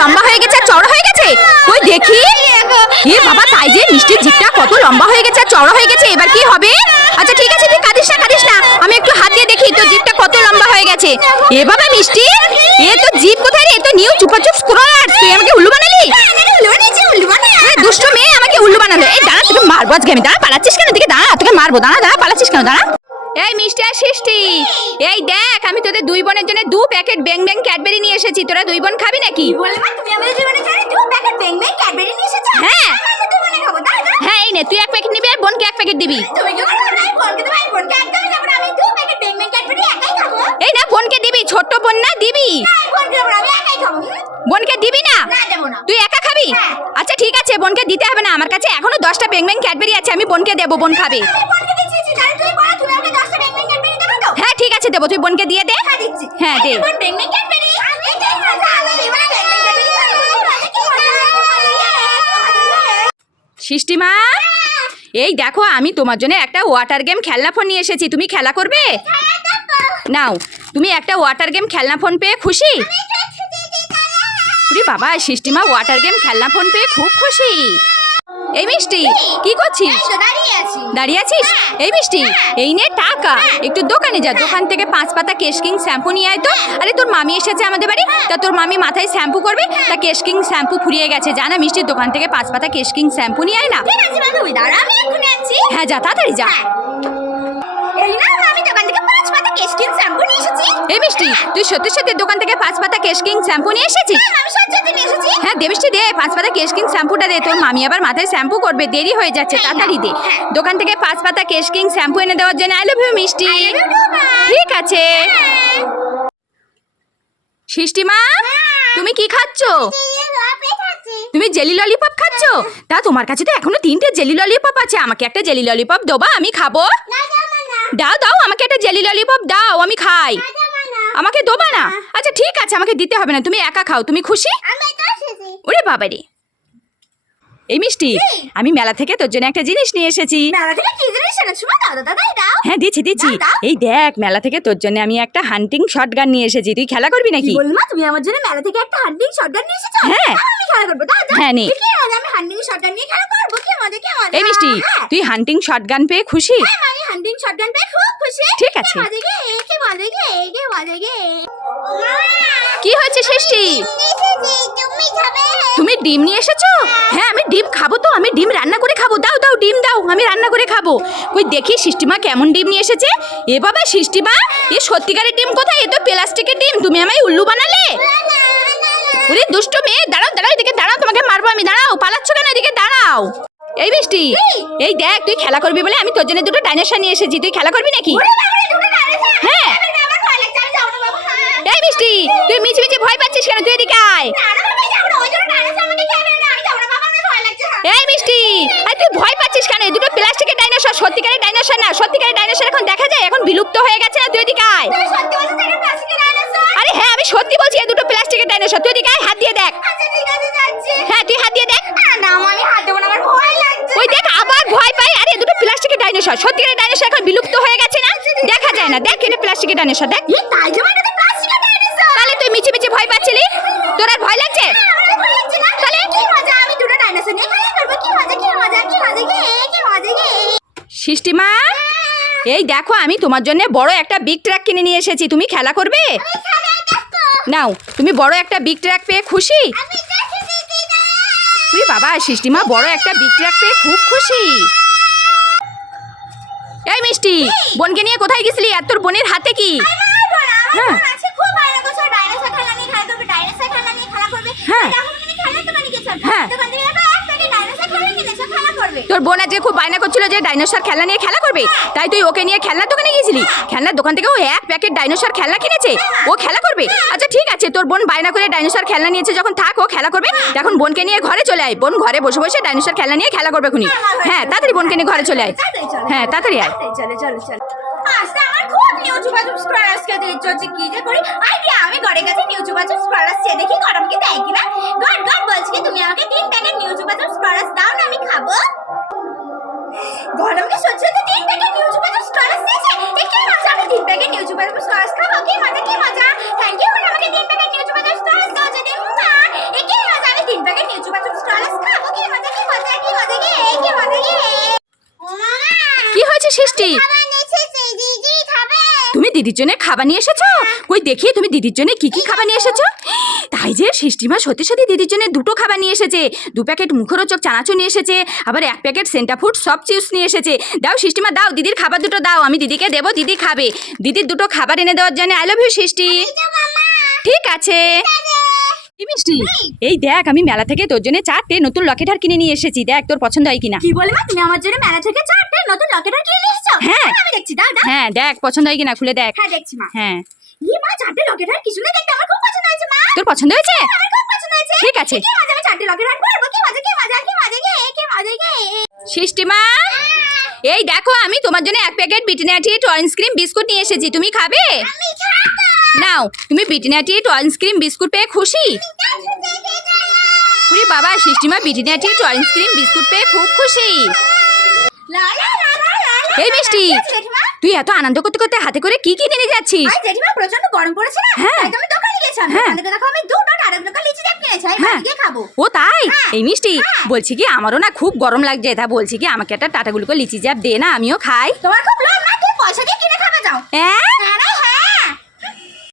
লম্বা হয়ে গেছে আর চওড়া হয়ে গেছে? ওই দেখি। এ বাবা, তাই যে মিষ্টির জিপটা কত লম্বা হয়ে গেছে আর চওড়া হয়ে গেছে, এবার কি হবে? আচ্ছা ঠিক আছে, তুই কাঁদিস না কাঁদিস না। আমি একটু হাত দিয়ে দেখি, তোর জিপটা কত লম্বা হয়ে গেছে? এ বাবা, মিষ্টি, এ তো জিপ কোথায় রে? এ তো নিউ চুপাচুপ স্ক্রলার তুই আমাকে উল্লু বানালি? দুষ্ট মেয়ে আমাকে উল্লু বানালো। এই, দাঁড়া, তোকে মারবো আজকে আমি। দাঁড়া, পালাচ্ছিস কেন? দিকে দাঁড়া, তোকে মারবো। দাঁড়া দাঁড়া, পালাচ্ছিস কেন? দাঁড়া। এই মিষ্টি আর সৃষ্টি এই দেখ আমি তোদের দুই বোনের জন্য দু প্যাকেট ব্যাং ব্যাং ক্যাডবেরি নিয়ে এসেছি। তোরা দুই বোন খাবি নাকি? হ্যাঁ। হ্যাঁ এই নে তুই এক প্যাকেট নিবি আর বোনকে এক প্যাকেট দিবি। এই না বোনকে দিবি ছোট্ট বোন না দিবি। বোনকে দিবি না তুই একা খাবি? হ্যাঁ। আচ্ছা ঠিক আছে বোনকে দিতে হবে না। আমার কাছে এখনও দশটা ব্যাং ব্যাং ক্যাডবেরি আছে আমি বোনকে দেবো বোন খাবে। দেবো তুই বোনকে দিয়ে দে। হ্যাঁ, দে। সৃষ্টিমা এই দেখো আমি তোমার জন্য একটা ওয়াটার গেম খেলনা ফোন নিয়ে এসেছি। তুমি খেলা করবে? নাও তুমি একটা ওয়াটার গেম খেলনা ফোন পেয়ে খুশি? বাবা সৃষ্টিমা ওয়াটার গেম খেলনা ফোন পেয়ে খুব খুশি। এই মিষ্টি কি করছিস? দাঁড়িয়ে আছিস? এই মিষ্টি এই নে টাকা। একটু দোকানে যা দোকান থেকে পাঁচ পাতা কেশকিং শ্যাম্পু নিয়ে আয় তো। আরে তোর মামি এসেছে আমাদের বাড়ি। তা তোর মামি মাথায় শ্যাম্পু করবে। তা কেশকিং শ্যাম্পু ফুরিয়ে গেছে। জানা মিষ্টির দোকান থেকে পাঁচ পাতা কেশকিং শ্যাম্পু নিয়ে আয় না। হ্যাঁ যা তাড়াতাড়ি যা। এই মিষ্টি তুই সত্যি সত্যি দোকান থেকে পাঁচ পাতা কেশকিং শ্যাম্পু নিয়ে এসেছিস? হ্যাঁ দে দে পাঁচ পাতা কেশকিং শ্যাম্পুটা দে তোর মামি আবার মাথায় শ্যাম্পু করবে দেরি হয়ে যাচ্ছে তাড়াতাড়ি দে। দোকান থেকে পাঁচ পাতা কেশকিং শ্যাম্পু এনে দেওয়ার জন্য আই লাভ ইউ মিষ্টি। ঠিক আছে। সৃষ্টিমা তুমি কি খাচ্ছ? তুমি জেলি ললিপপ খাচ্ছ? তা তোমার কাছে তো এখনও তিনটে জেলি ললিপপ আছে আমাকে একটা জেলি ললিপপ দেবা আমি খাব। দাও দাও আমাকে একটা জেলি ললিপপ দাও আমি খাই। আমাকে দেবা না। আচ্ছা ঠিক আছে আমাকে দিতে হবে না। তুমি একা খাও তুমি খুশি? ওরে বাবা রে এই মিষ্টি আমি মেলা থেকে তোর জন্য একটা জিনিস নিয়ে এসেছি। হ্যাঁ দিচ্ছি দিচ্ছি। এই দেখ মেলা থেকে তোর জন্য আমি একটা হান্টিং শটগান নিয়ে এসেছি। তুই খেলা করবি নাকি? বলমা তুমি আমার জন্য মেলা থেকে একটা হান্ডিং শটগান নিয়ে এসেছ? হ্যাঁ। আমি খেলা করব। হ্যাঁ নে। আমি হান্ডিং শটগান নিয়ে খেলা করব? এই মিষ্টি হ্যাঁ তুই হান্টিং শটগান পেয়ে খুশি? হ্যাঁ, আমি হান্ডিং শটগান পেয়ে খুব খুশি। ঠিক আছে। কি হয়েছে সৃষ্টি? তুমি তুমি ডিম নিয়ে এসেছ? হ্যাঁ। আমি ডিম খাব তো আমি ডিম রান্না করে খাব। দাও দাও ডিম দাও আমি রান্না করে খাব। কই দেখি সৃষ্টিমা কেমন ডিম নিয়ে এসেছে? এ বাবা সৃষ্টিমা এ সত্যিকারের ডিম কোথায়? এ তো প্লাস্টিকের ডিম তুমি আমায় উল্লু বানালে? ওরে দুষ্ট মেয়ে দাঁড়াও দাঁড়াও এদিকে দাঁড়াও তোমাকে মারবো আমি দাঁড়াও পালাচ্ছ কেন এদিকে দাঁড়াও? এই মিষ্টি এই দেখ তুই খেলা করবি বলে আমি তোর জন্য দুটো ডাইনোসর নিয়ে এসেছি। তুই খেলা করবি নাকি? হ্যাঁ। এই মিষ্টি তুই মিছি মিছি ভয় পাচ্ছিস কেন? তুই এদিকে আয়। এই মিষ্টি আরে তুই ভয় পাচ্ছিস কেন? এই দুটো প্লাস্টিকের ডাইনোসর সত্যিকারের ডাইনোসর না সত্যিকারের ডাইনোসর এখন দেখা যায়? এখন বিলুপ্ত হয়ে গেছে না? তুই এদিকে আয়। আরে হ্যাঁ আমি সত্যি বলছি এই দুটো প্লাস্টিকের ডাইনোসর তুই এদিকে ডাইনোসর সত্যিকারের ডাইনোসর এখন বিলুপ্ত হয়ে গেছে না? দেখা যায় না। দেখ এটা প্লাস্টিকের ডাইনোসর দেখ। তাহলে তুই মিছি মিছি ভয় পাচ্ছিলি? তোর আর ভয় লাগছে? তাহলে কি মজা? আমি দুটো ডাইনোসর নিয়ে খেলা করব। কি মজা কি মজা কি মজা গে কি মজা গে। সৃষ্টিমা এই দেখো আমি তোমার জন্য বড় একটা বিগ ট্রাক কিনে নিয়ে এসেছি। তুমি খেলা করবে? নাও তুমি বড় একটা বিগ ট্রাক পেয়ে খুশি। তুই বাবা সৃষ্টিমা বড় একটা বিগ ট্রাক পেয়ে খুব খুশি। মিষ্টি। বোনকে নিয়ে কোথায় গেছিলি? আর তোর বোনের হাতে কি? হ্যাঁ। হ্যাঁ। হ্যাঁ। তোর বোন আজকে খুব বায়না করছিল যে ডাইনোসর খেলনা নিয়ে খেলা করবে। তাই তুই ওকে নিয়ে খেলনার দোকানে গিয়েছিলি। খেলনার দোকান থেকে ও এক প্যাকেট ডাইনোসর খেলনা কিনেছে। ও খেলা করবে। আচ্ছা ঠিক আছে তোর বোন বায়না করে ডাইনোসর খেলনা নিয়েছে যখন থাক ও খেলা করবে। এখন বোনকে নিয়ে ঘরে চলে আয়। বোন ঘরে বসে বসে ডাইনোসর খেলনা নিয়ে খেলা করবে খুনি হ্যাঁ তাড়াতাড়ি বোনকে নিয়ে ঘরে চলে আয়। হ্যাঁ তাড়াতাড়ি আয়। চলে চলো চলো। আজকে আমার খুব নিউজ বাজুব স্কলার্স কে দিয়ে চলছে কি যে করি? আইডিয়া আমি ঘরে গেছে নিউজ চেয়ে দেখি গরম কি দেয় কিনা গড গড বলছি তুমি আমাকে তিন প্যাকেট নিউজ দিদির জন্য খাবার নিয়ে এসেছ? কই দেখি তুমি দিদির জন্য কি কি খাবার নিয়ে এসেছ? তাই যে সৃষ্টিমা সত্যি সত্যি দিদির জন্য দুটো খাবার নিয়ে এসেছে। দু প্যাকেট মুখরোচক চানাচুর নিয়ে এসেছে আবার এক প্যাকেট সেন্টা ফুড সব চিপস নিয়ে এসেছে। দাও সৃষ্টিমা দাও দিদির খাবার দুটো দাও আমি দিদিকে দেবো দিদি খাবে। দিদির দুটো খাবার এনে দেওয়ার জন্য আই লাভ ইউ সৃষ্টি। ঠিক আছে। এই মিষ্টি? এই দেখ আমি মেলা থেকে তোর জন্য চারটে নতুন লকেট হার কিনে নিয়ে এসেছি। দেখ তোর পছন্দ হয় কিনা। কি বলে মা? তুমি আমার জন্য মেলা থেকে চারটে নতুন লকেটার কিনে নিয়ে এসেছ? হ্যাঁ। আমি দেখছি দাও দাও। হ্যাঁ দেখ পছন্দ হয় কিনা খুলে দেখ। হ্যাঁ দেখছি মা। হ্যাঁ। ই মা চারটে লকেটার কি দেখতে আমার খুব পছন্দ হয়েছে মা। তোর পছন্দ হয়েছে? আমার খুব পছন্দ হয়েছে। ঠিক আছে। কি মজা আমি চারটে লকেটার পরবো কি মজা কি মজা কি মজা কি কি মজা কি সৃষ্টিমা এই দেখো আমি তোমার জন্য এক প্যাকেট বিটিনাটি টরেন্স ক্রিম বিস্কুট নিয়ে এসেছি। তুমি খাবে? আমি খাব। নাও তুমি বিটিনাটি টয়েন্স ক্রিম বিস্কুট পেয়ে খুশি উরি বাবা সৃষ্টিমা বিটিনাটি টয়েন্স ক্রিম বিস্কুট পেয়ে খুব খুশি। এই মিষ্টি। কি তুই এত আনন্দ করতে করতে হাতে করে কি কিনে নিয়ে যাচ্ছিস জেঠিমা প্রচণ্ড গরম পড়েছে না হ্যাঁ। আমি দোকানে গেছিলাম হ্যাঁ। দোকান দেখো আমি দুটো টাটা দোকান লিচি জ্যাম কিনেছি আমি হ্যাঁ। গিয়ে খাব ও তাই হ্যাঁ। এই মিষ্টি। বলছি কি আমারও না খুব গরম লাগছে তা বলছি কি আমাকে একটা টাটা টাটাগুলোকে লিচি জ্যাপ দে না আমিও খাই তোমার খুব লোভ না তুমি পয়সা দিয়ে কিনে খাবে যাও হ্যাঁ